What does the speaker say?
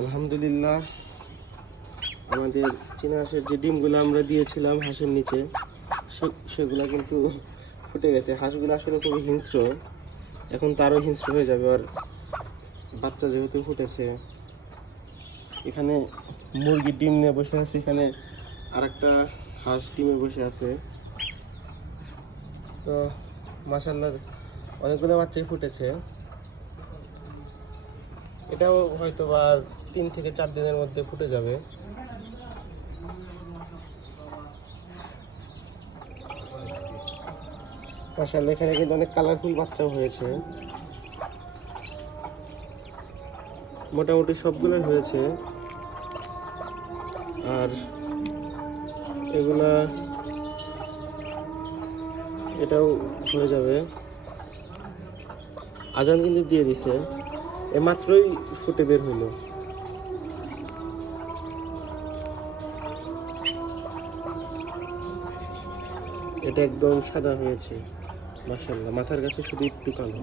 আলহামদুলিল্লাহ, আমাদের চীনা হাঁসের যে ডিমগুলো আমরা দিয়েছিলাম হাঁসের নিচে সেগুলা কিন্তু ফুটে গেছে। হাঁসগুলো আসলে খুবই হিংস্র, এখন তারও হিংস্র হয়ে যাবে। আর বাচ্চা যেহেতু ফুটেছে, এখানে মুরগির ডিম নিয়ে বসে আছে, এখানে আরেকটা হাঁস ডিমে বসে আছে। তো মাশাআল্লাহ অনেকগুলো বাচ্চাই ফুটেছে। এটাও হয়তো বা 3 থেকে 4 দিনের মধ্যে ফুটে যাবে। মাশাআল্লাহ এখানে কিন্তু অনেক কালারফুল বাচ্চাও হয়েছে, মোটামুটি সবগুলোই হয়েছে। আর এটাও হয়ে যাবে। আজান কিন্তু দিয়ে দিছে, মাত্রই ফুটে বের হইলো। এটা একদম সাদা হয়েছে মাশাআল্লাহ, মাথার কাছে শুধু একটু কালো।